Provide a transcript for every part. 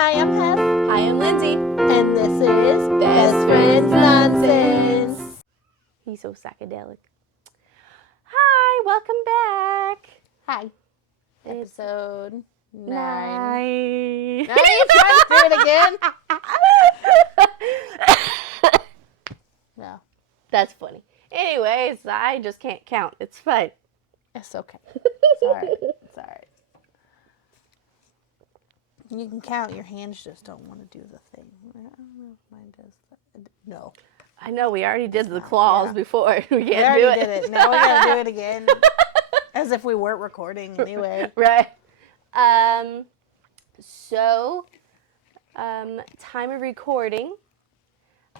Hi, I'm Hef. Hi, I'm Lindsay. And this is Best Friends Nonsense. He's so psychedelic. Hi, welcome back. Hi. It's Episode 9. Nine. Now you trying to do it again? No. That's funny. Anyways, I just can't count. It's fine. It's okay. It's alright. It's alright. You can count, your hands just don't want to do the thing. I don't know if mine does that. No. I know we already did the claws before. We We can't do already it. did it. Now we gotta do it again. As if we weren't recording anyway. Right. So, time of recording.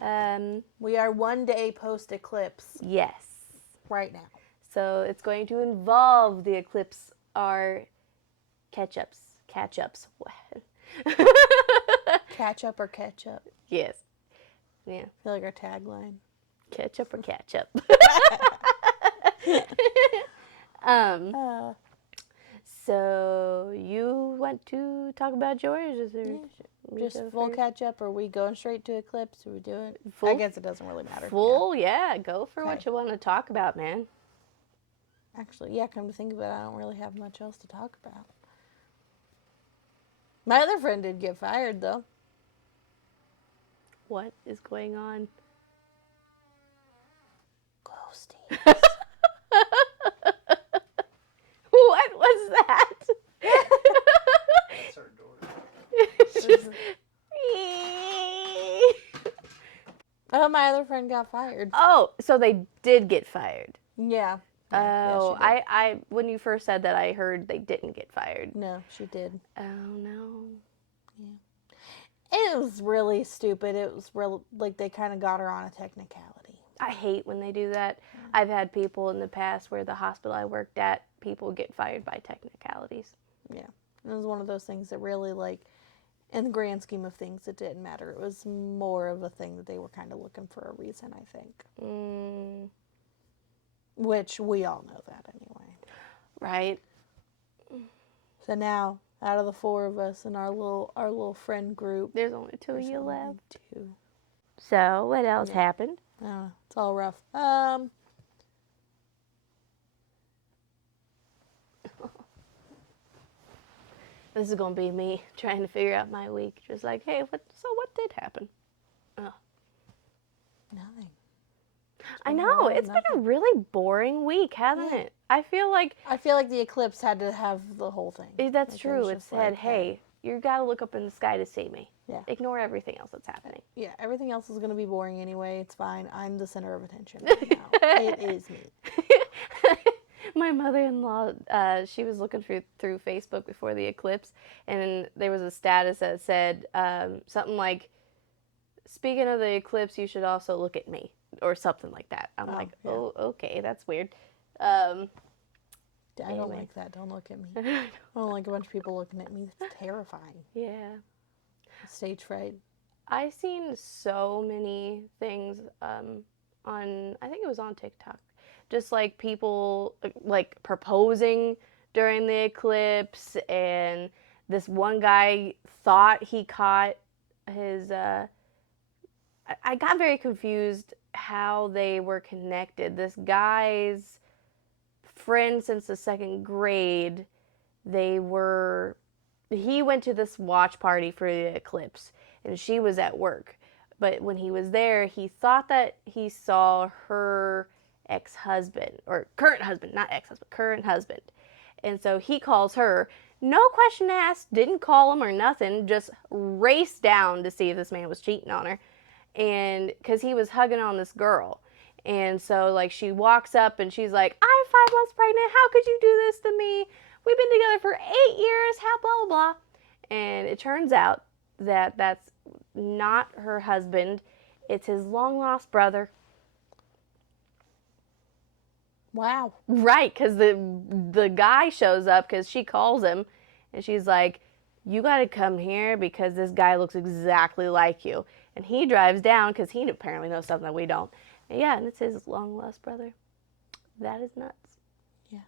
We are 1 day post eclipse Yes. right now. So it's going to involve the eclipse, our catch-ups. Catch up or catch up? Yes. Yeah. I feel like our tagline. Catch up or catch up. So you want to talk about yours? Just full catch up, or are we going straight to eclipse? Are we doing? Full? I guess it doesn't really matter. Full, yeah. Go for Okay. what you want to talk about, man. Actually, yeah, come to think of it, I don't really have much else to talk about. My other friend did get fired, though. What is going on? Ghosties. What was that? That's our door. Oh, my other friend got fired. Oh, so they did get fired. Yeah. Oh, she did. I when you first said that, I heard they didn't get fired. No, she did. Oh no. It was really stupid. It was real, like they kind of got her on a technicality. I hate when they do that. I've had people in the past where the hospital I worked at, people get fired by technicalities. Yeah. It was one of those things that really, like, in the grand scheme of things, it didn't matter. It was more of a thing that they were kind of looking for a reason, I think. Which we all know that anyway. Right. So now, out of the 4 of us in our little friend group, There's only 2 of there's you only left. 2. So what else happened? It's all rough. This is gonna be me trying to figure out my week. Just like, hey, what did happen? Oh. Nothing. I know, it's been a really boring week, hasn't it? I feel like the eclipse had to have the whole thing. that's Like, true. was It just said, like, hey, you gotta look up in the sky to see me. Yeah. Ignore everything else that's happening. Yeah, everything else is going to be boring anyway. It's fine. I'm the center of attention right now. It is me. My mother-in-law, she was looking through Facebook before the eclipse, and there was a status that said something like, speaking of the eclipse, you should also look at me, or something like that. I'm like, yeah. oh, okay, that's weird. I Anyway. don't like that. Don't look at me. I don't like a bunch of people looking at me. It's terrifying. Yeah. Stage fright. I've seen so many things on, I think it was on TikTok, just like people like proposing during the eclipse, and this one guy thought he caught his, I got very confused how they were connected. This guy's friend since the 2nd grade, he went to this watch party for the eclipse, and she was at work. But when he was there, he thought that he saw her ex-husband, or current husband, not ex-husband, current husband. And so he calls her, no question asked, didn't call him or nothing, just raced down to see if this man was cheating on her. And because he was hugging on this girl. And so, like, she walks up and she's like, I'm 5 months pregnant. How could you do this to me? We've been together for 8 years. How blah, blah, blah. And it turns out that that's not her husband. It's his long-lost brother. Wow. Right, because the guy shows up because she calls him. And she's like, you got to come here because this guy looks exactly like you. And he drives down because he apparently knows something that we don't. And yeah, and it's his long-lost brother. That is nuts. Yeah.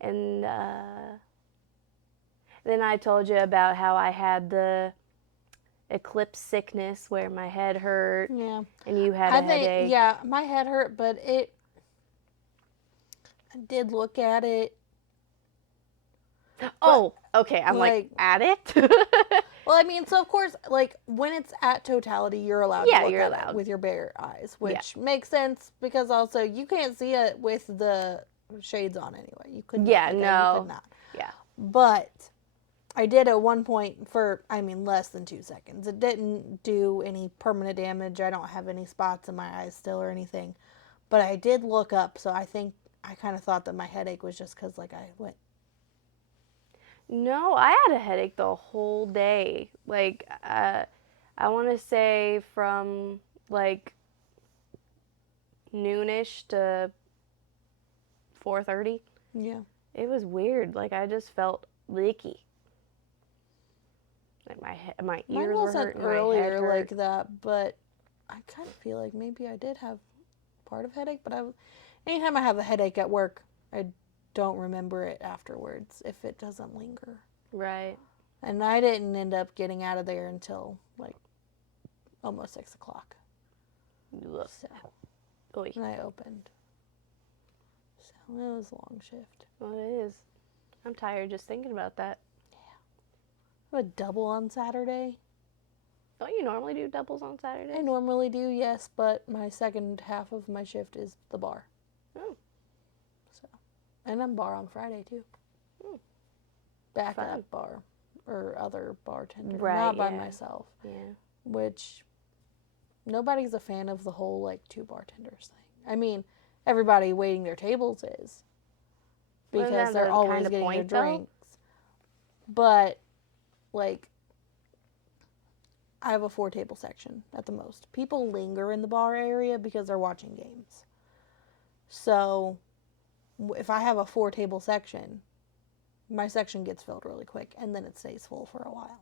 And then I told you about how I had the eclipse sickness where my head hurt. Yeah. And you had a headache. Yeah, my head hurt, but I did look at it. Oh, okay. I'm like at it? Well, I mean, so of course, like when it's at totality, you're allowed to look at it with your bare eyes, which makes sense because also you can't see it with the shades on anyway. You couldn't. Yeah, you no. could not. Yeah. But I did at one point for, less than 2 seconds. It didn't do any permanent damage. I don't have any spots in my eyes still or anything. But I did look up, so I think I kind of thought that my headache was just because, like, I went. No, I had a headache the whole day. Like, I want to say from, like, noonish to 4:30. Yeah. It was weird. Like, I just felt leaky. Like, my ears were hurting, earlier my head hurt. like that, but I kind of feel like maybe I did have part of headache, but anytime I have a headache at work, I don't remember it afterwards if it doesn't linger. Right. And I didn't end up getting out of there until like almost 6 o'clock. So, and I opened. So it was a long shift. Well, it is. I'm tired just thinking about that. Yeah. I have a double on Saturday. Don't you normally do doubles on Saturdays? I normally do, yes, but my second half of my shift is the bar. Oh. So, and I'm bar on Friday too. Backup bar or other bartender, not by myself. Yeah. Which nobody's a fan of the whole like 2 bartenders thing. I mean, everybody waiting their tables is because they're always getting their drinks. But like, I have a 4-table section at the most. People linger in the bar area because they're watching games. So if I have a 4-table section, my section gets filled really quick, and then it stays full for a while.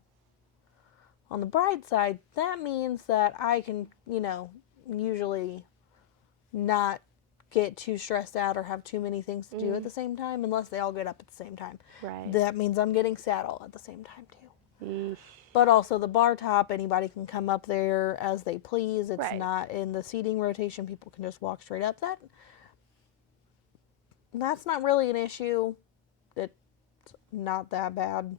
On the bride side, that means that I can, usually not get too stressed out or have too many things to do at the same time, unless they all get up at the same time. Right. That means I'm getting sat all at the same time, too. Eesh. But also the bar top, anybody can come up there as they please. It's not in the seating rotation. People can just walk straight up. That's not really an issue. It's not that bad.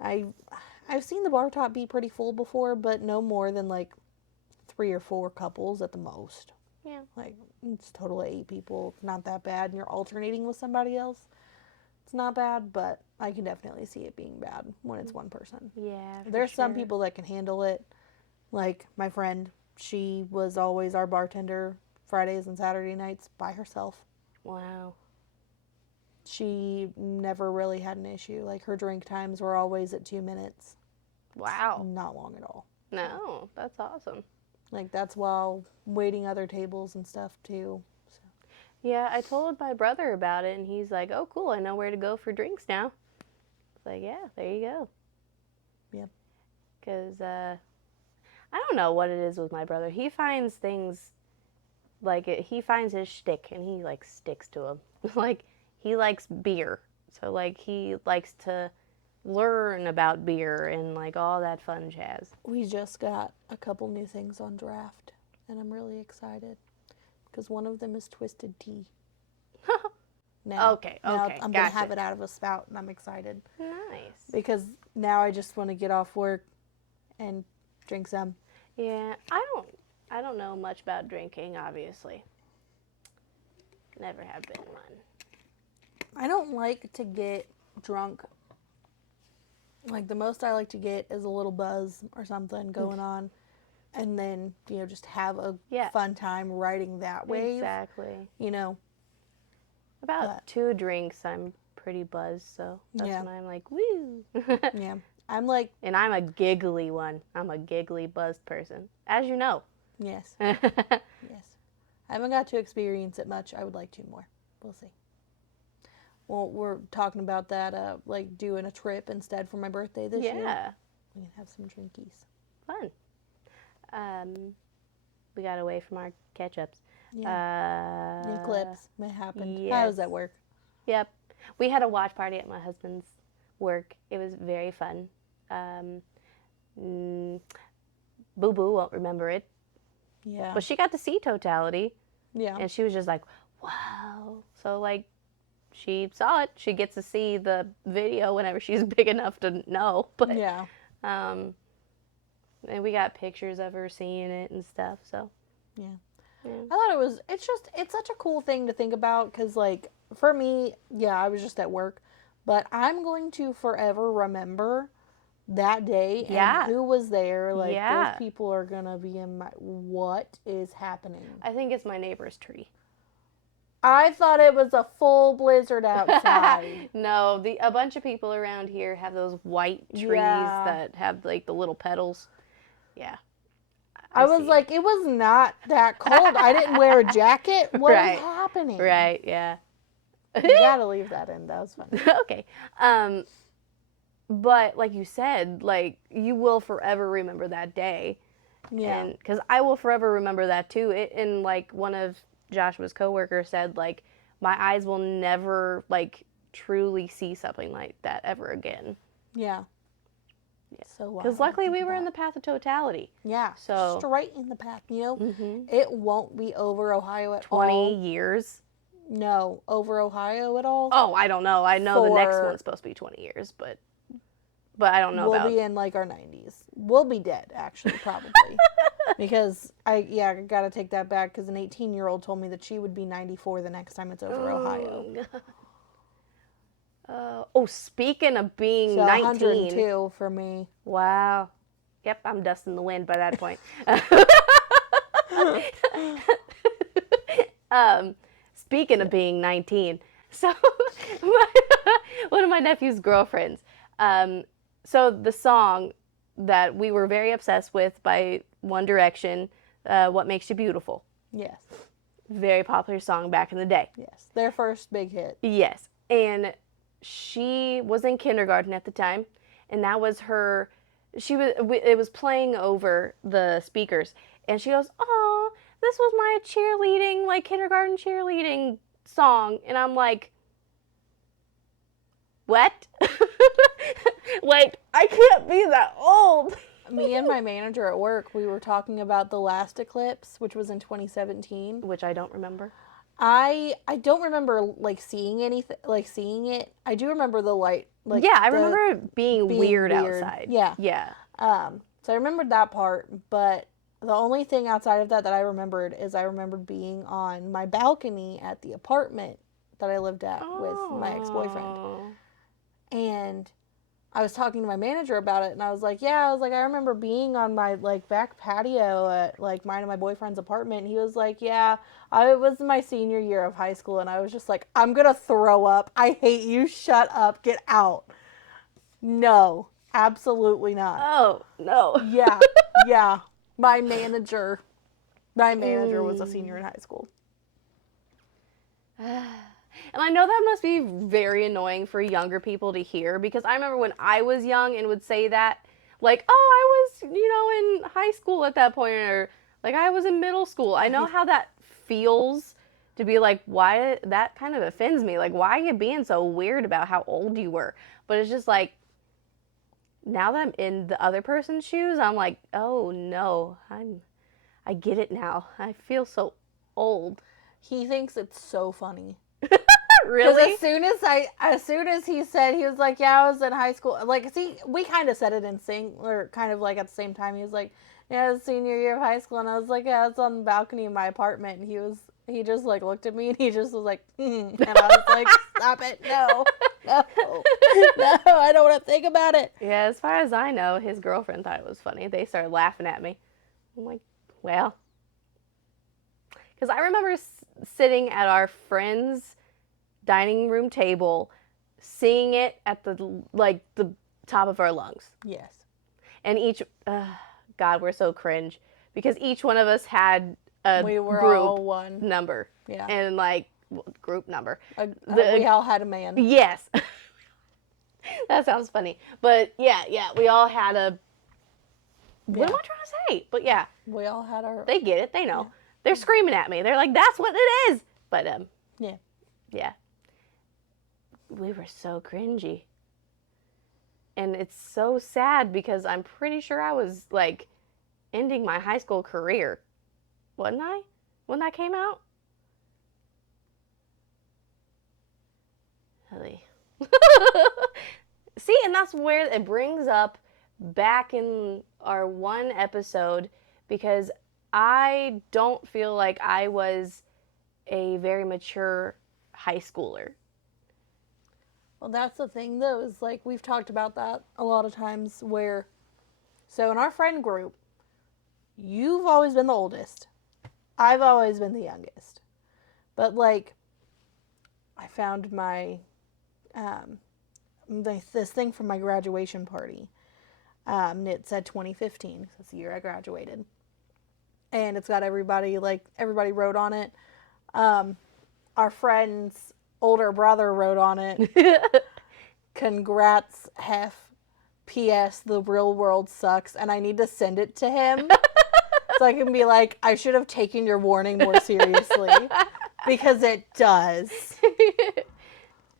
I've seen the bar top be pretty full before, but no more than like 3 or 4 couples at the most. Yeah. Like, it's a total of 8 people. It's not that bad. And you're alternating with somebody else. It's not bad, but I can definitely see it being bad when it's one person. Yeah, There's some people that can handle it. Like my friend, she was always our bartender Fridays and Saturday nights by herself. Wow. She never really had an issue. Like, her drink times were always at 2 minutes. Wow. Not long at all. No, that's awesome. Like, that's while waiting other tables and stuff, too. So. Yeah, I told my brother about it, and he's like, oh, cool, I know where to go for drinks now. It's like, yeah, there you go. Yep. Because, I don't know what it is with my brother. He finds things, like, he finds his shtick, and he, like, sticks to him. Like, he likes beer. So, like, he likes to learn about beer and, like, all that fun jazz. We just got a couple new things on draft, and I'm really excited. Because one of them is twisted tea. Now, Okay, I'm going to have it out of a spout, and I'm excited. Nice. Because now I just want to get off work and drink some. Yeah, I don't know much about drinking, obviously. Never have been one. I don't like to get drunk. Like, the most I like to get is a little buzz or something going on. And then, just have a fun time riding that wave. Exactly. About 2 drinks, I'm pretty buzzed, so that's when I'm like, woo. Yeah. I'm like... And I'm a giggly one. I'm a giggly, buzzed person. As you know. Yes. Yes. I haven't got to experience it much. I would like to more. We'll see. Well, we're talking about that, like doing a trip instead for my birthday this year. Yeah. We can have some drinkies. Fun. We got away from our catch-ups. Yeah. Eclipse. It happened. Yes. How does that work? Yep. We had a watch party at my husband's work. It was very fun. Boo Boo won't remember it. Yeah. But she got to see Totality. Yeah. And she was just like, wow. So, like, she saw it. She gets to see the video whenever she's big enough to know. But, yeah. and we got pictures of her seeing it and stuff, so. Yeah. Yeah. I thought it's such a cool thing to think about because, like, for me, yeah, I was just at work, but I'm going to forever remember that day Yeah. and who was there. Like, Yeah. those people are going to be in my, what is happening? I think it's my neighbor's tree. I thought it was a full blizzard outside. No, a bunch of people around here have those white trees that have, like, the little petals. Yeah. I was like, it was not that cold. I didn't wear a jacket. What is happening? Right, yeah. You gotta leave that in. That was funny. Okay. But like you said, like, you will forever remember that day. Yeah. Because I will forever remember that too. And like one of Joshua's coworkers said, like, my eyes will never, like, truly see something like that ever again. Yeah. Yeah. So because luckily we were in the path of totality. Yeah. So straight in the path. You know, it won't be over Ohio at 20 years. No, over Ohio at all. Oh, I don't know. I know the next one's supposed to be 20 years, but I don't know. We'll be in like our 90s. We'll be dead, actually, probably. Because I gotta take that back. Because an 18-year-old told me that she would be 94 the next time it's over Ohio. Speaking of being So 19. 102 for me. Wow. Yep, I'm dusting the wind by that point. Speaking of being 19, so one of my nephew's girlfriends. So the song that we were very obsessed with by One Direction, What Makes You Beautiful. Yes. Very popular song back in the day. Yes. Their first big hit. Yes. And she was in kindergarten at the time, and that was her, it was playing over the speakers, and she goes, "Oh, this was my cheerleading, like, kindergarten cheerleading song." And I'm like, what? Like, I can't be that old. Me and my manager at work, we were talking about the last eclipse, which was in 2017. Which I don't remember. I don't remember, like, seeing anything, like, seeing it. I do remember the light, like, yeah, I remember it being weird outside. Yeah. Yeah. So I remembered that part, but the only thing outside of that I remembered is I remembered being on my balcony at the apartment that I lived at with my ex-boyfriend. And I was talking to my manager about it, and I was like, I remember being on my, like, back patio at, like, mine and my boyfriend's apartment. And he was like, yeah, it was my senior year of high school. And I was just like, I'm going to throw up. I hate you. Shut up. Get out. No, absolutely not. Oh, no. Yeah. My manager was a senior in high school. And I know that must be very annoying for younger people to hear, because I remember when I was young and would say that, like, oh, I was, in high school at that point, or, like, I was in middle school. I know how that feels to be like, why, that kind of offends me. Like, why are you being so weird about how old you were? But it's just like, now that I'm in the other person's shoes, I'm like, oh, no, I get it now. I feel so old. He thinks it's so funny. Really? Because as soon as he said, he was like, yeah, I was in high school. Like, see, we kind of said it in sync, or kind of like at the same time. He was like, yeah, it was senior year of high school. And I was like, yeah, it's on the balcony of my apartment. And he just, like, looked at me, and he just was like, And I was like, stop it. No, I don't want to think about it. Yeah, as far as I know, his girlfriend thought it was funny. They started laughing at me. I'm like, well. Because I remember sitting at our friend's dining room table, seeing it at the top of our lungs. Yes. And God, we're so cringe, because each one of us had a group all one number. Yeah. And group number. We all had a man. Yes. That sounds funny. But yeah, we all had a, what am I trying to say? But yeah. We all had our. They get it. They know. Yeah. They're screaming at me. They're like, that's what it is. But yeah. We were so cringy. And it's so sad because I'm pretty sure I was, like, ending my high school career. Wasn't I? When that came out? Really? See, and that's where it brings up back in our one episode, because I don't feel like I was a very mature high schooler. Well, that's the thing, though, is like we've talked about that a lot of times where, so in our friend group, you've always been the oldest. I've always been the youngest. But like, I found my, this thing from my graduation party. It said 2015, that's the year I graduated. And it's got everybody wrote on it. Our friend's older brother wrote on it, "Congrats, Hef. P.S. The real world sucks," and I need to send it to him so I can be like, I should have taken your warning more seriously, because it does.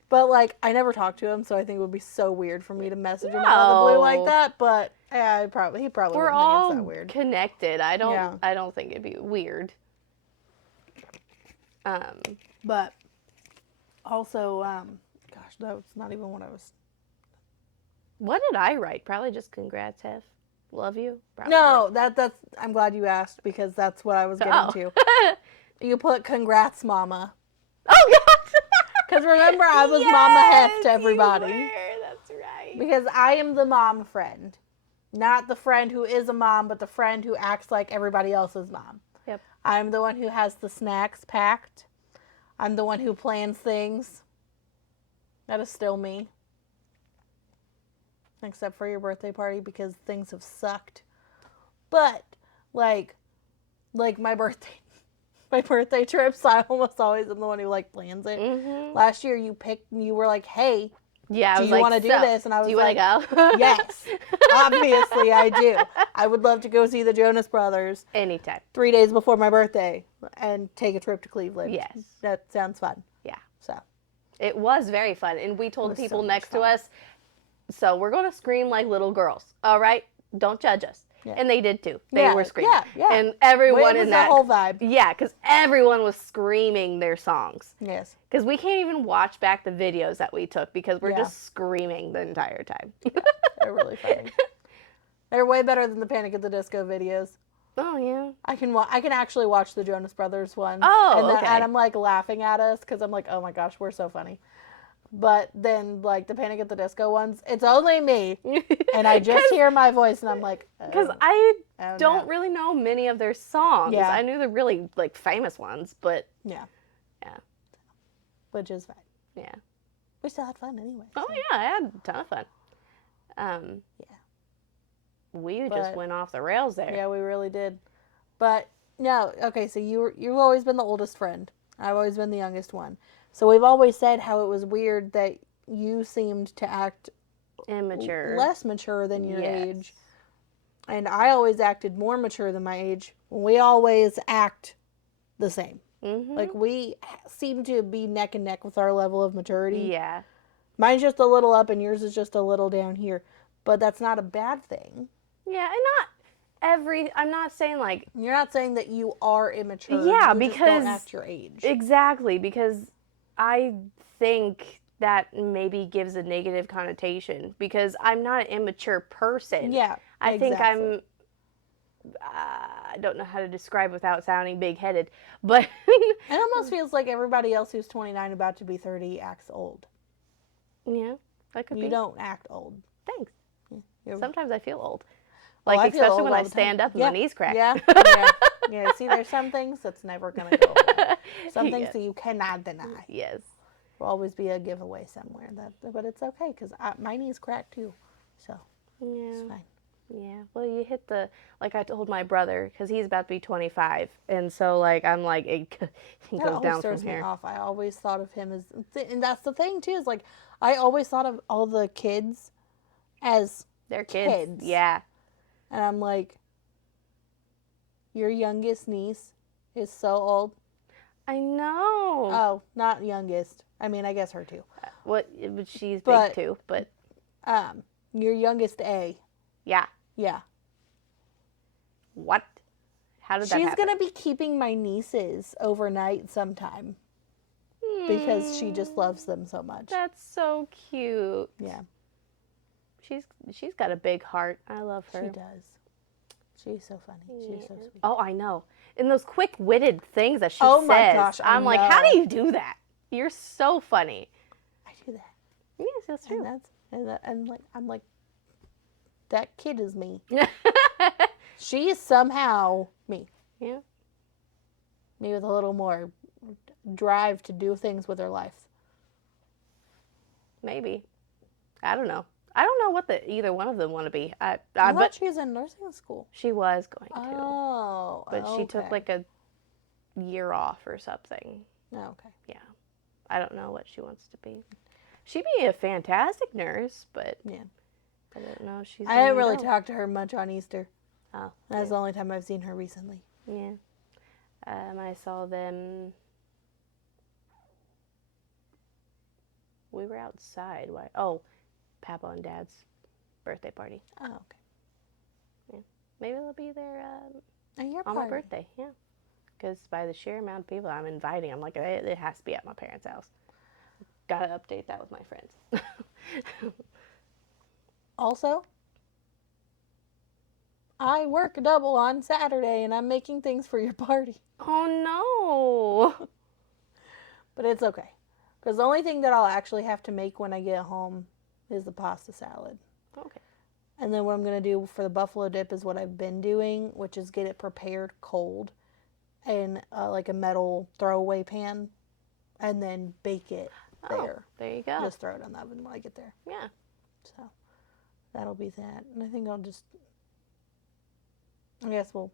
But like, I never talked to him, so I think it would be so weird for me to message him out of the blue like that. But yeah, he probably We're wouldn't think it's all that weird. connected. I don't think it'd be weird. But also, gosh, that's not even what I was. What did I write? Probably just "Congrats, Hef. Love you." Probably. No, that's. I'm glad you asked, because that's what I was getting to. You put "Congrats, Mama." Oh God! Because remember, I was Mama Hef to everybody. You were. That's right. Because I am the mom friend, not the friend who is a mom, but the friend who acts like everybody else's mom. Yep. I'm the one who has the snacks packed. I'm the one who plans things. That is still me. Except for your birthday party, because things have sucked. But, like my birthday trips, I almost always am the one who, like, plans it. Mm-hmm. Last year, you were like, hey, Yeah, do you want to do this? And I was do you like, want to go? yes, obviously I do. I would love to go see the Jonas Brothers Anytime. 3 days before my birthday and take a trip to Cleveland. Yes. That sounds fun. Yeah. So. It was very fun. And we told It was people so next much to us, so we're going to scream like little girls. All right? Don't judge us. Yeah. And they did too. They were screaming. Yeah. And everyone it was in the that whole vibe. Yeah, because everyone was screaming their songs. Yes. Because we can't even watch back the videos that we took because we're Yeah. just screaming the entire time. They're really funny. They're way better than the Panic at the Disco videos. Oh, yeah. I can actually watch the Jonas Brothers ones. Oh, and I'm like laughing at us because I'm like, oh my gosh, we're so funny. But then, like, the Panic at the Disco ones, it's only me. And I just hear my voice, and I'm like... Because I don't no. really know many of their songs. Yeah. I knew the really, like, famous ones, but... Yeah. Yeah. Which is fine. Yeah. We still had fun anyway. Oh, so. yeah, I had a ton of fun. Yeah. We just went off the rails there. Yeah, we really did. But, no, okay, so you've always been the oldest friend. I've always been the youngest one. So we've always said how it was weird that you seemed to act Immature. less mature than your Yes. age. And I always acted more mature than my age. We always act the same. Mm-hmm. Like, we seem to be neck and neck with our level of maturity. Yeah. Mine's just a little up and yours is just a little down here. But that's not a bad thing. Yeah, and I'm not saying, like... You're not saying that you are immature. Yeah, you because... just don't act your age. Exactly, because I think that maybe gives a negative connotation, because I'm not an immature person. Yeah, I think exactly. I don't know how to describe without sounding big-headed, but... It almost feels like everybody else who's 29 about to be 30 acts old. Yeah, that could be. You don't act old. Thanks. You're... Sometimes I feel old. I Like, feel especially old when all I the stand time. up and my knees crack. Yeah. Yeah, see, there's some things that's never going to go away. Some things that you cannot deny. Yes. Will always be a giveaway somewhere. But it's okay, because my knees crack too. So, it's fine. Yeah. Well, you hit like I told my brother, because he's about to be 25. And so, like, I'm like, he That goes always down throws from me here. off. I always thought of him as, and that's the thing too, is like, I always thought of all the kids as They're kids. Yeah. And I'm like, your youngest niece is so old. I know. Oh, not youngest. I mean, I guess her too. But she's But- big too, but... Your youngest A. Yeah. Yeah. What? How did that She's happen? going to be keeping my nieces overnight sometime because she just loves them so much. That's so cute. Yeah. She's got a big heart. I love her. She does. She's so funny. She's so sweet. Oh, I know. And those quick-witted things that she Oh says. my gosh, I'm like, how do you do that? You're so funny. I do that. Yes, that's true. I'm like, that kid is me. She is somehow me. Yeah. Me with a little more drive to do things with her life. Maybe. I don't know. I don't know what either one of them want to be. I thought she was in nursing school. She was going to. Oh, but she took like a year off or something. Oh, okay. Yeah. I don't know what she wants to be. She'd be a fantastic nurse, but yeah, I don't know. I didn't really talk to her much on Easter. Oh, that's the only time I've seen her recently. Yeah. I saw them. We were outside. Why? Oh, Papa and Dad's birthday party. Oh, okay. Yeah. Maybe they'll be there on my birthday. Yeah. Because by the sheer amount of people I'm inviting, I'm like, it has to be at my parents' house. Gotta update that with my friends. Also, I work a double on Saturday and I'm making things for your party. Oh no! But it's okay. Because the only thing that I'll actually have to make when I get home is the pasta salad. Okay. And then what I'm going to do for the buffalo dip is what I've been doing, which is get it prepared cold in like a metal throwaway pan and then bake it there. There you go. Just throw it in the oven when I get there. Yeah. So that'll be that. And I think I guess we'll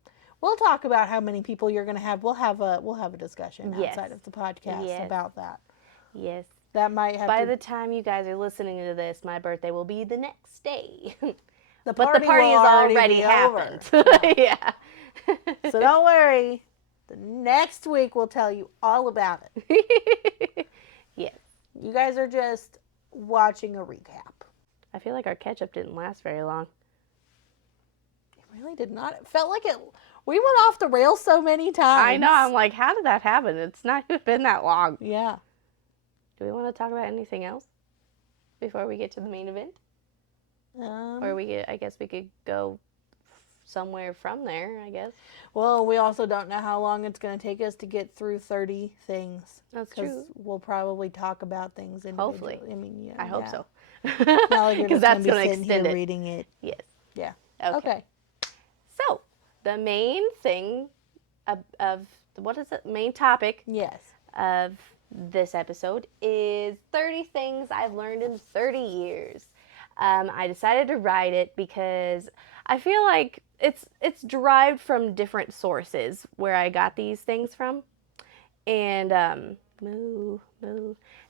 talk about how many people you're going to have. We'll have a discussion outside of the podcast about that. Yes. That might have By the time you guys are listening to this, my birthday will be the next day. But the party has already happened. Yeah. So don't worry. The next week we'll tell you all about it. Yes. You guys are just watching a recap. I feel like our ketchup didn't last very long. It really did not. It felt like we went off the rails so many times. I know. I'm like, how did that happen? It's not even been that long. Yeah. Do we want to talk about anything else before we get to the main event? Or I guess we could go somewhere from there, I guess. Well, we also don't know how long it's going to take us to get through 30 things. That's true. Because we'll probably talk about things individually. Hopefully. I mean, yeah. I hope so. Because that's going to extend it. Reading it. Yes. Yeah. Okay. So, the main thing of what is it? Main topic. Yes. Of this episode is 30 things I've learned in 30 years. I decided to write it because I feel like it's derived from different sources where I got these things from. And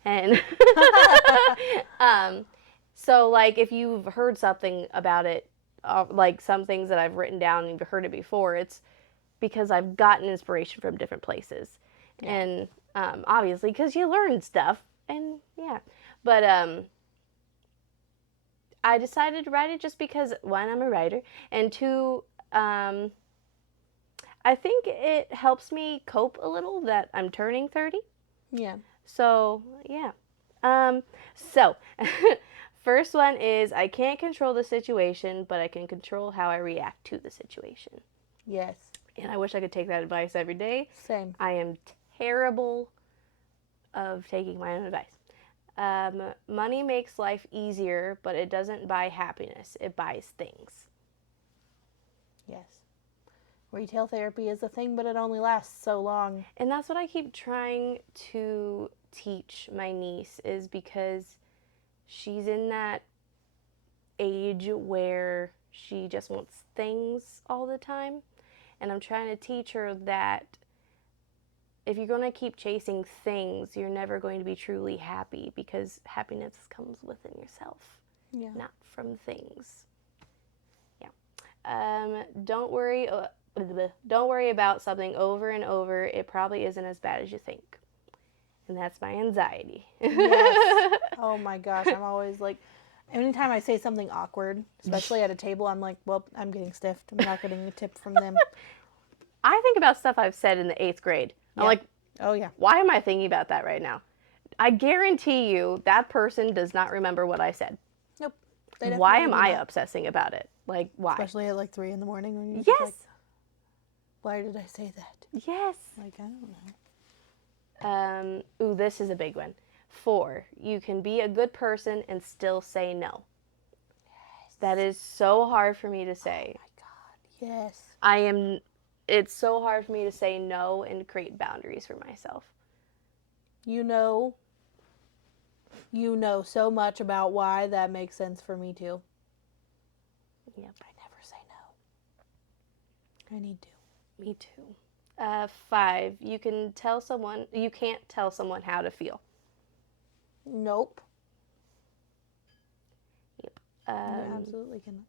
and so like if you've heard something about it, like some things that I've written down and you've heard it before, it's because I've gotten inspiration from different places. Yeah. And obviously because you learn stuff, and yeah. But I decided to write it just because, one, I'm a writer, and two, I think it helps me cope a little that I'm turning 30. Yeah. So, yeah. So, first one is, I can't control the situation, but I can control how I react to the situation. Yes. And I wish I could take that advice every day. Same. I am terrible of taking my own advice. Money makes life easier, but it doesn't buy happiness. It buys things. Yes. Retail therapy is a thing, but it only lasts so long. And that's what I keep trying to teach my niece, is because she's in that age where she just wants things all the time. And I'm trying to teach her that if you're going to keep chasing things, you're never going to be truly happy, because happiness comes within yourself, not from things. Yeah. Don't worry about something over and over. It probably isn't as bad as you think. And that's my anxiety. Yes. Oh my gosh, I'm always like, Anytime I say something awkward, especially at a table, I'm like, well, I'm getting stiffed. I'm not getting a tip from them. I think about stuff I've said in the 8th grade. I'm Yeah. like, Oh, yeah. why am I thinking about that right now? I guarantee you that person does not remember what I said. Nope. Why am I obsessing about it? Like, why? Especially at like 3 a.m. when you're just Yes. like, why did I say that? Yes. Like, I don't know. Ooh, this is a big one. 4, you can be a good person and still say no. Yes. That is so hard for me to say. Oh my God. Yes. It's so hard for me to say no and create boundaries for myself. You know so much about why that makes sense for me too. Yep. I never say no. I need to. Me too. 5, you can't tell someone how to feel. Nope. Yep. You absolutely cannot.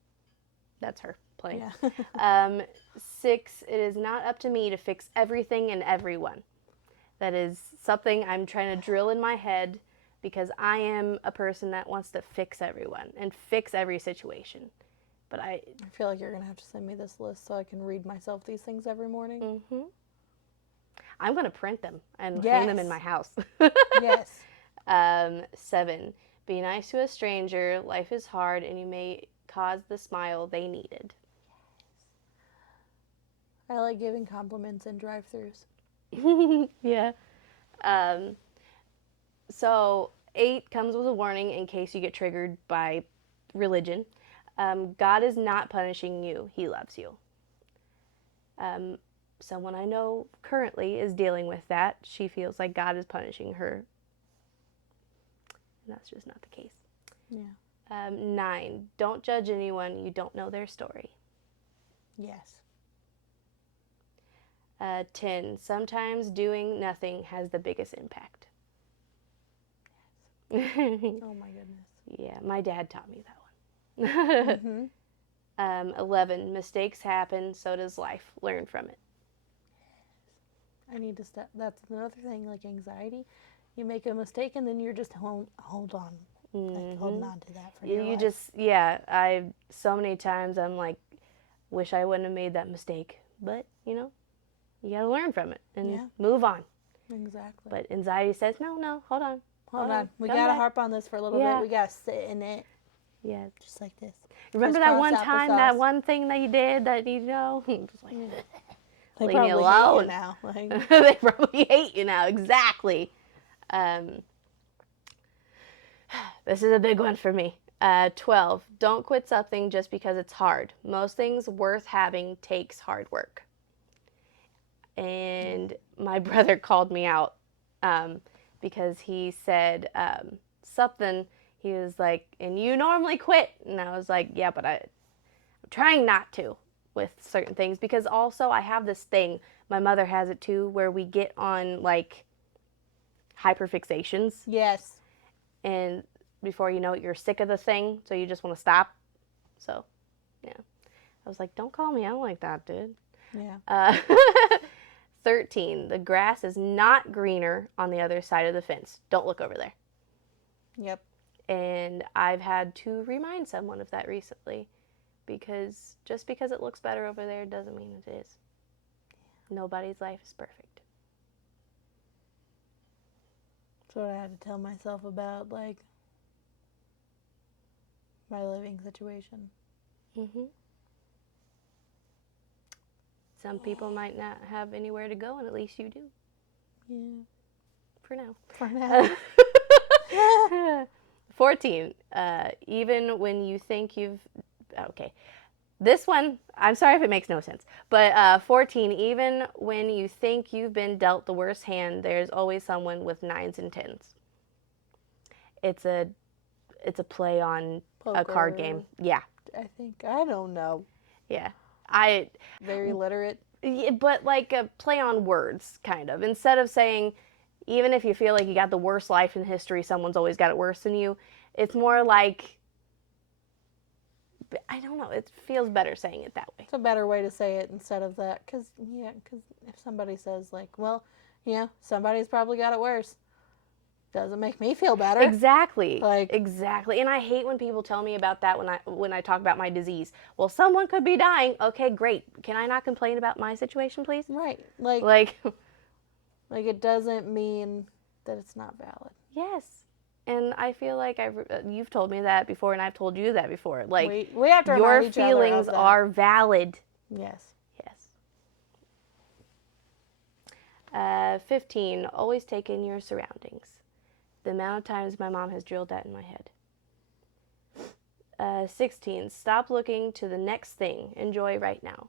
That's her playing. Yeah. 6, it is not up to me to fix everything and everyone. That is something I'm trying to drill in my head because I am a person that wants to fix everyone and fix every situation. But I feel like you're going to have to send me this list so I can read myself these things every morning. Mm-hmm. I'm going to print them and hang them in my house. Yes. 7, be nice to a stranger. Life is hard and you may cause the smile they needed. I like giving compliments in drive-thrus. Yeah. So 8 comes with a warning in case you get triggered by religion. God is not punishing you. He loves you. Someone I know currently is dealing with that. She feels like God is punishing her. And that's just not the case. Yeah. 9, don't judge anyone you don't know their story. Yes. 10, sometimes doing nothing has the biggest impact. Yes. Oh my goodness. Yeah, my dad taught me that one. Mm-hmm. 11, mistakes happen, so does life. Learn from it. I need to step. That's another thing, like anxiety. You make a mistake and then you're just hold on. Like holding on to that for your life. So many times I'm like, wish I wouldn't have made that mistake. But, you gotta learn from it and move on. Exactly. But anxiety says, no, hold on. Hold on. We gotta harp on this for a little bit. We gotta sit in it. Yeah. Just like this. Remember that one time, that one thing that you did that you know? Just like, they leave me alone. Hate you now. Like. They probably hate you now. Exactly. This is a big one for me. 12, don't quit something just because it's hard. Most things worth having takes hard work. And my brother called me out because he said something. He was like, and you normally quit. And I was like, yeah, but I'm trying not to with certain things. Because also I have this thing, my mother has it too, where we get on like hyperfixations. Yes. And before you know it, you're sick of the thing, so you just want to stop. So, yeah. I was like, don't call me out like that, dude. Yeah. 13, the grass is not greener on the other side of the fence. Don't look over there. Yep. And I've had to remind someone of that recently, because just because it looks better over there doesn't mean it is. Nobody's life is perfect. That's what I had to tell myself about, like, my living situation. Some people might not have anywhere to go, and at least you do. Yeah. For now. For now. 14, even when you think you've... Okay. This one, I'm sorry if it makes no sense. But 14, even when you think you've been dealt the worst hand, there's always someone with 9s and 10s. It's a play on Poker. A card game. Yeah. I don't know. Yeah. Very literate. But like a play on words, kind of. Instead of saying, even if you feel like you got the worst life in history, someone's always got it worse than you. It's more like, I don't know, it feels better saying it that way. It's a better way to say it instead of that. Because if somebody says, like, well, somebody's probably got it worse. doesn't make me feel better. Exactly. Like, exactly. And I hate when people tell me about that when I talk about my disease. Well, someone could be dying. Okay, great. Can I not complain about my situation, please? right. Like It doesn't mean that it's not valid. yes. And I feel like you've told me that before, and I've told you that before. Like, we have to your remind each other of feelings that. are valid. Yes. Yes. 15, always take in your surroundings. The amount of times my mom has drilled that in my head. 16, stop looking to the next thing. Enjoy right now.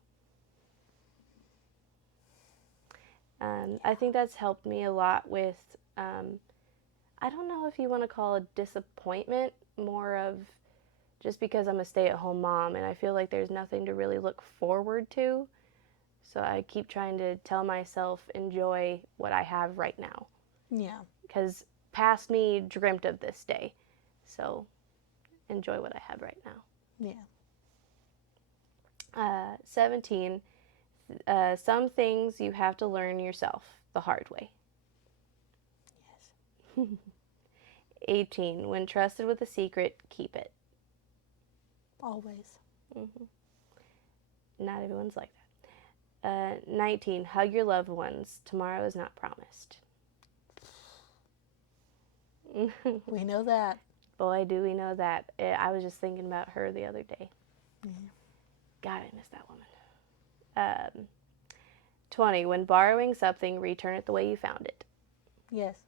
I think that's helped me a lot with, I don't know if you want to call it disappointment, more of just because I'm a stay-at-home mom and I feel like there's nothing to really look forward to. So I keep trying to tell myself, enjoy what I have right now. Yeah. Because past me dreamt of this day. So enjoy what I have right now. Yeah. 17, some things you have to learn yourself the hard way. Yes. 18, when trusted with a secret, keep it. Always. Not everyone's like that. 19, hug your loved ones. Tomorrow is not promised. We know that. Boy, do we know that. I was just thinking about her the other day. Yeah. God, I miss that woman. 20, when borrowing something, return it the way you found it. Yes.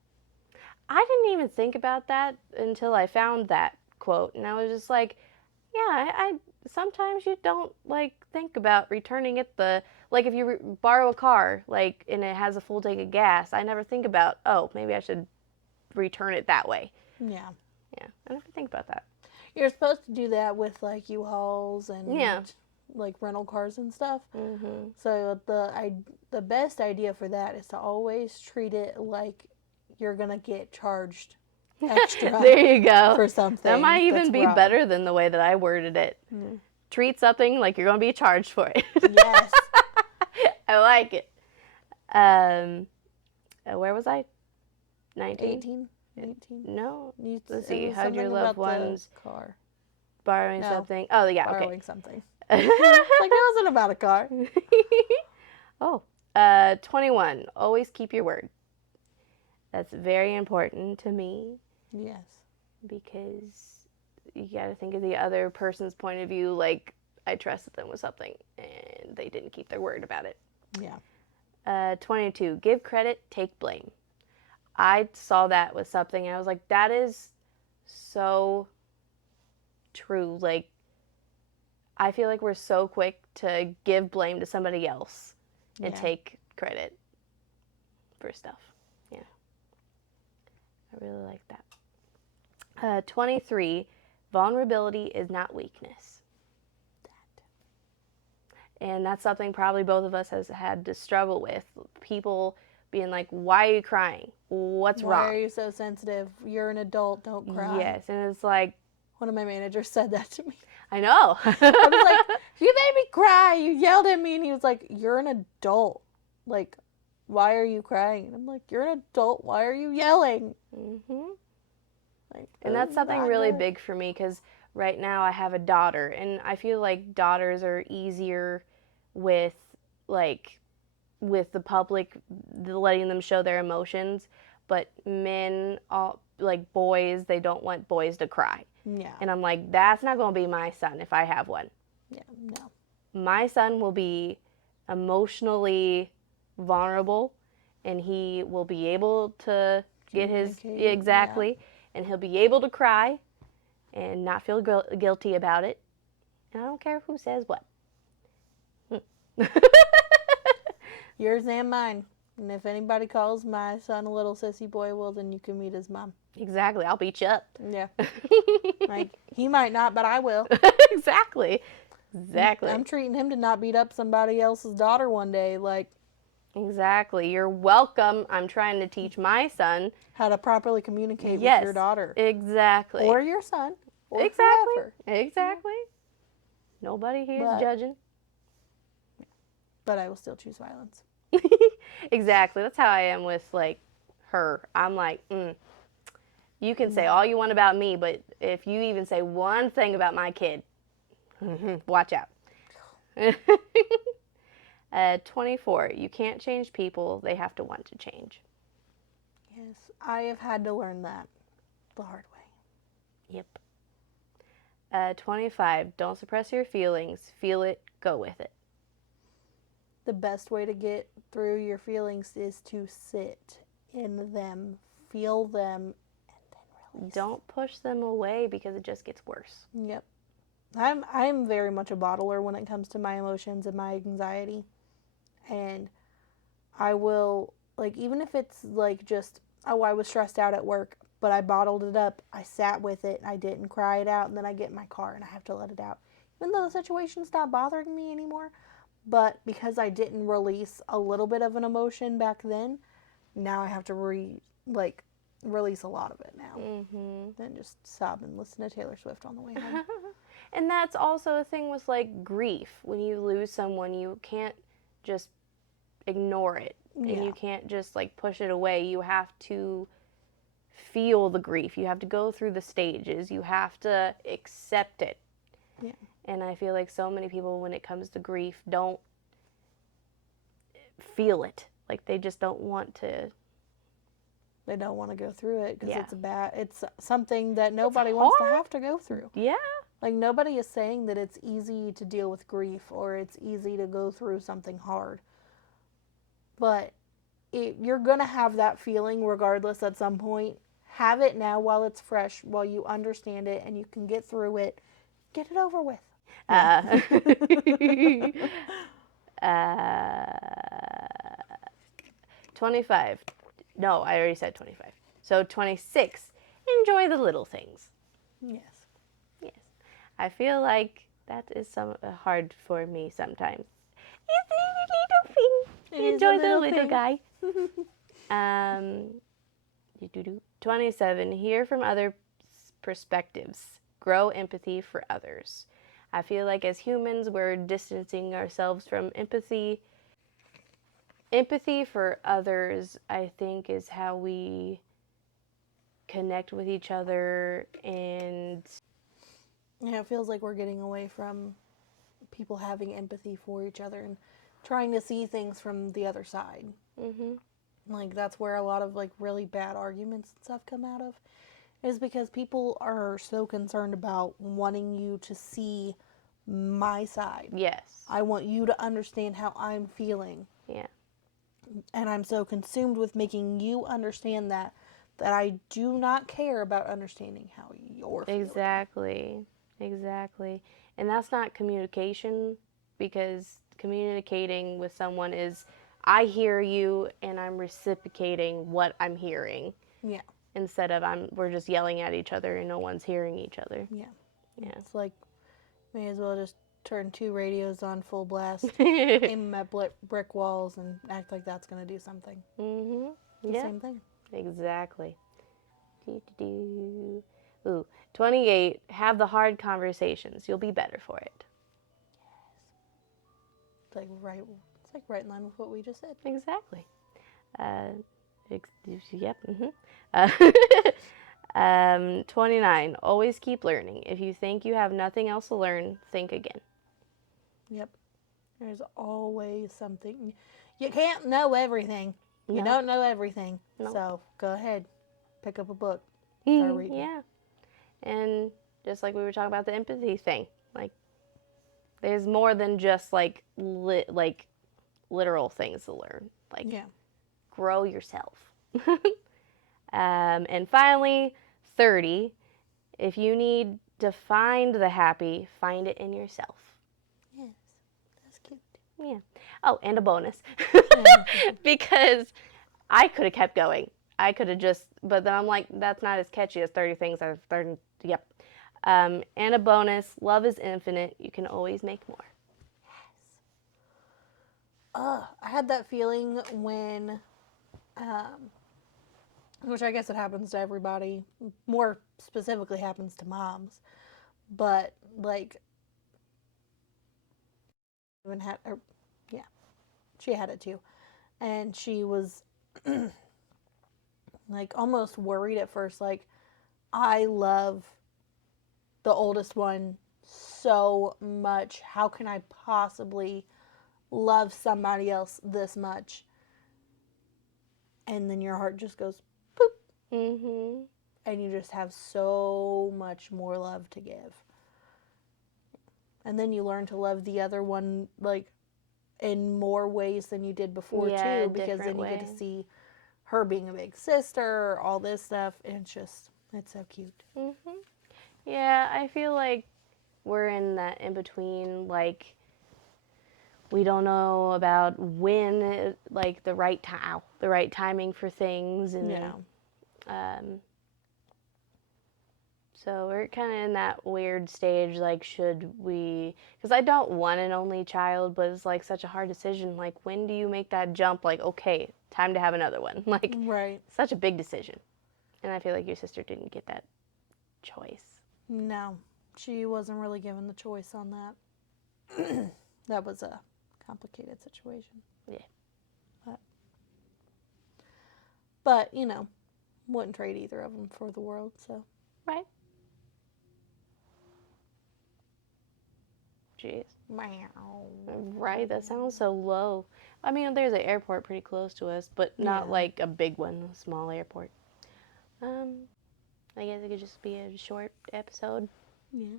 I didn't even think about that until I found that quote, and I was just like, yeah, I sometimes you don't like think about returning it like if you borrow a car like and it has a full tank of gas, I never think about, oh, maybe I should return it that way. Yeah. Yeah, I never think about that. You're supposed to do that with like U-Hauls and Yeah. like rental cars and stuff. Mm-hmm. So the best idea for that is to always treat it like you're gonna get charged extra. There you go. For something. That might even be wrong. better than the way that I worded it. Treat something like you're going to be charged for it. Yes. I like it. Where was I? 19? 18? No. Let's It see. was Hug your something loved about the ones. car. Borrowing No. something. Oh, yeah, Borrowing okay. something. Like it wasn't about a car. Oh. 21. Always keep your word. That's very important to me. Yes. Because you got to think of the other person's point of view. Like, I trusted them with something and they didn't keep their word about it. Yeah. 22, give credit, take blame. I saw that with something and I was like, that is so true. Like, I feel like we're so quick to give blame to somebody else and take credit for stuff. Yeah. I really like that. 23, vulnerability is not weakness. And that's something probably both of us has had to struggle with. People being like, why are you crying? What's wrong? Why are you so sensitive? You're an adult. Don't cry. Yes, and it's like, one of my managers said that to me. I know. I was like, you made me cry. You yelled at me. And he was like, you're an adult. Like, why are you crying? And I'm like, you're an adult. Why are you yelling? Mm-hmm. Like, And that's something really big for me because right now I have a daughter. And I feel like daughters are easier with, like, with the public, letting them show their emotions. But men, like boys, they don't want boys to cry. Yeah. And I'm like, that's not going to be my son if I have one. Yeah, no. My son will be emotionally vulnerable and he will be able to get his, exactly, and he'll be able to cry and not feel guilty about it. And I don't care who says what. Yours and mine. And if anybody calls my son a little sissy boy, well, then you can meet his mom. Exactly. I'll beat you up. Yeah. Like, he might not, but I will. Exactly. Exactly. I'm treating him to not beat up somebody else's daughter one day. Like, exactly. You're welcome. I'm trying to teach my son how to properly communicate with your daughter. Exactly. Or your son. Or exactly. whoever. Exactly. Nobody here is judging. But I will still choose violence. Exactly. That's how I am with, like, her. I'm like, You can say all you want about me, but if you even say one thing about my kid, watch out. 24. You can't change people. They have to want to change. Yes, I have had to learn that the hard way. Yep. 25. Don't suppress your feelings. Feel it. Go with it. The best way to get through your feelings is to sit in them, feel them, and then release. Don't push them away because it just gets worse. Yep. I'm very much a bottler when it comes to my emotions and my anxiety. And I will, like, even if it's like just, oh, I was stressed out at work, but I bottled it up, I sat with it, and I didn't cry it out, and then I get in my car and I have to let it out. Even though the situation's not bothering me anymore, but because I didn't release a little bit of an emotion back then, now I have to release a lot of it now. Mm-hmm. Then just sob and listen to Taylor Swift on the way home. And that's also a thing with like grief. When you lose someone, you can't just ignore it. Yeah. And you can't just like push it away. You have to feel the grief. You have to go through the stages. You have to accept it. Yeah. And I feel like so many people, when it comes to grief, don't feel it. Like they just don't want to. They don't want to go through it because Yeah. it's something that nobody wants to hard. have to go through. Yeah. Like, nobody is saying that it's easy to deal with grief or it's easy to go through something hard. But you're going to have that feeling regardless at some point. Have it now while it's fresh, while you understand it and you can get through it. Get it over with. Uh, 25. No, I already said 25. So 26. Enjoy the little things. Yes. Yes. I feel like that is hard for me sometimes. It's a little thing. Enjoy the little guy. 27. Hear from other perspectives. Grow empathy for others. I feel like as humans, we're distancing ourselves from empathy. Empathy for others, I think, is how we connect with each other. And yeah, it feels like we're getting away from people having empathy for each other and trying to see things from the other side. Mm-hmm. Like, that's where a lot of like really bad arguments and stuff come out of, is because people are so concerned about wanting you to see my side. Yes. I want you to understand how I'm feeling. Yeah. And I'm so consumed with making you understand that I do not care about understanding how you're feeling. Exactly. And that's not communication, because communicating with someone is, I hear you and I'm reciprocating what I'm hearing. Yeah. Instead of we're just yelling at each other and no one's hearing each other. Yeah. Yeah. It's like, may as well just turn 2 radios on full blast, aim them at brick walls, and act like that's going to do something. Mm-hmm. The same thing. Exactly. Ooh, 28. Have the hard conversations. You'll be better for it. It's like right in line with what we just said. Exactly. Yep. Mm-hmm. 29. Always keep learning. If you think you have nothing else to learn, think again. Yep. There's always something. You can't know everything. You Nope. don't know everything. Nope. So go ahead. Pick up a book. Start reading. Yeah. And just like we were talking about the empathy thing, like there's more than just like literal things to learn. Like grow yourself. And finally, 30. If you need to find the happy, find it in yourself. Yes. That's cute. Yeah. Oh, and a bonus. Because I could have kept going. I could have just, but then I'm like, that's not as catchy as 30 things I've learned. Yep. And a bonus, love is infinite. You can always make more. Yes. I had that feeling when, which I guess it happens to everybody, more specifically happens to moms, but like, even had, she had it too, and she was like almost worried at first, like, I love the oldest one so much. How can I possibly love somebody else this much? And then your heart just goes poop. Mm-hmm. And you just have so much more love to give. And then you learn to love the other one, like, in more ways than you did before, Yeah, too. Because then you different get to way. see her being a big sister, all this stuff. And it's so cute. Mm-hmm. Yeah, I feel like we're in that in between, like, we don't know about when, like, the right timing for things, and Yeah. So we're kind of in that weird stage, like, should we, because I don't want an only child, but it's, like, such a hard decision. Like, when do you make that jump? Like, okay, time to have another one. Like, Right. such a big decision. And I feel like your sister didn't get that choice. No, she wasn't really given the choice on that. That was a complicated situation. Yeah. But, you know, wouldn't trade either of them for the world, so. Right. Jeez. Meow. Right, that sounds so low. I mean, there's an airport pretty close to us, but not Yeah. like a big one, a small airport. I guess it could just be a short episode. Yeah.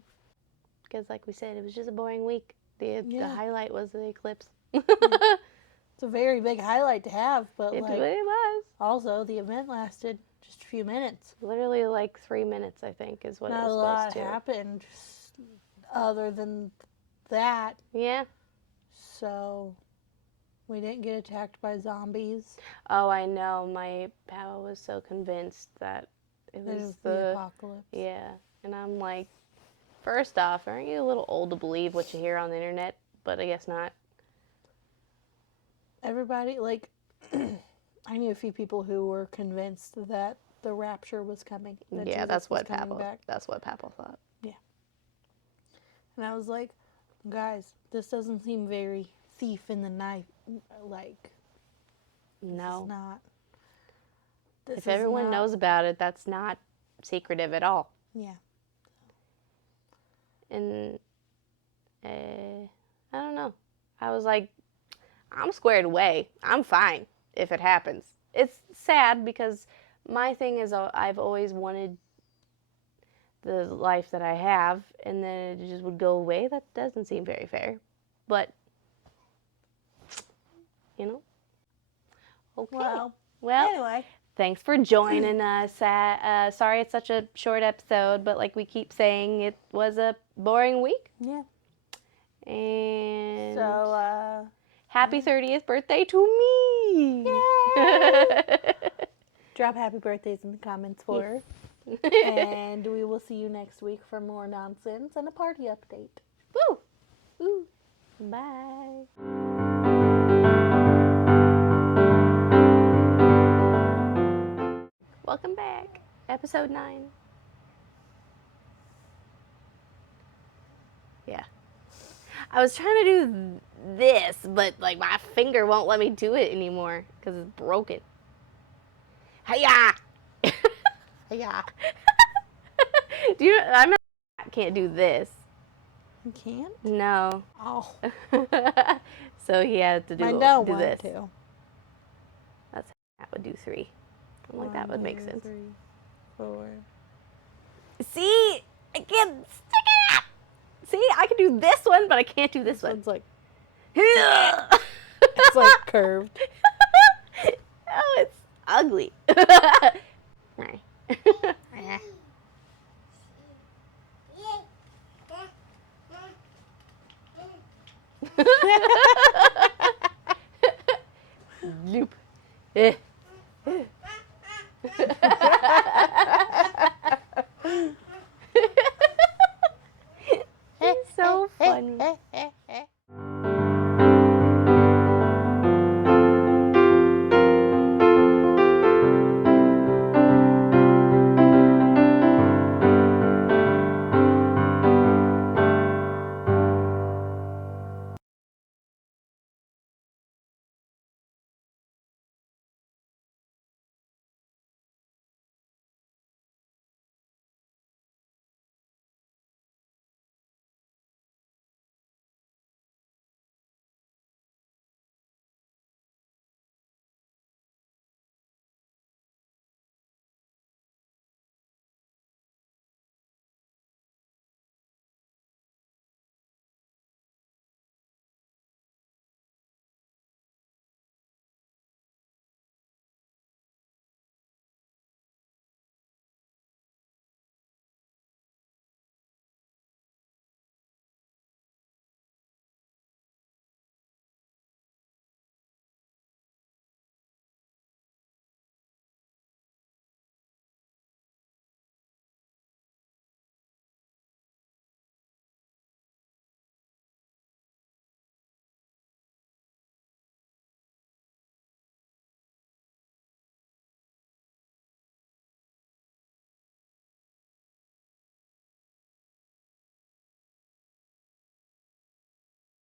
Because, like we said, it was just a boring week. The highlight was the eclipse. It's a very big highlight to have, but It like was. also the event lasted just a few minutes. Literally like 3 minutes, I think, is what Not it was a lot supposed to. happened other than that. Yeah. So we didn't get attacked by zombies. Oh, I know. My papa was so convinced that it was the apocalypse. Yeah. And I'm like, first off, aren't you a little old to believe what you hear on the internet? But I guess not. Everybody, like, I knew a few people who were convinced that the rapture was coming. That Yeah, Jesus that's was what coming Papa. back. That's what Papa thought. Yeah. And I was like, guys, this doesn't seem very thief in the night. Like, No. it's not. This If is everyone not- knows about it, that's not secretive at all. Yeah. And I don't know. I was like, I'm squared away. I'm fine if it happens. It's sad because my thing is I've always wanted the life that I have, and then it just would go away. That doesn't seem very fair. But, you know. Okay. Well, anyway. thanks for joining us. Sorry it's such a short episode, but like we keep saying, it was a boring week. Yeah. And So, happy 30th birthday to me! Yay! Drop happy birthdays in the comments for her. And we will see you next week for more nonsense and a party update. Woo! Woo! Bye! Welcome back. Episode 9. Yeah. I was trying to do this, but like my finger won't let me do it anymore because it's broken. Hiya! Yeah. Do you? I can't do this. You can't? No. Oh. So he had to do I don't do want this. to. That would do 3. I'm like, that would make sense. 3, 4. See, I can't stick it up. See, I can do this one, but I can't do this one. It's like it's it's like curved. Oh, it's ugly. Nope.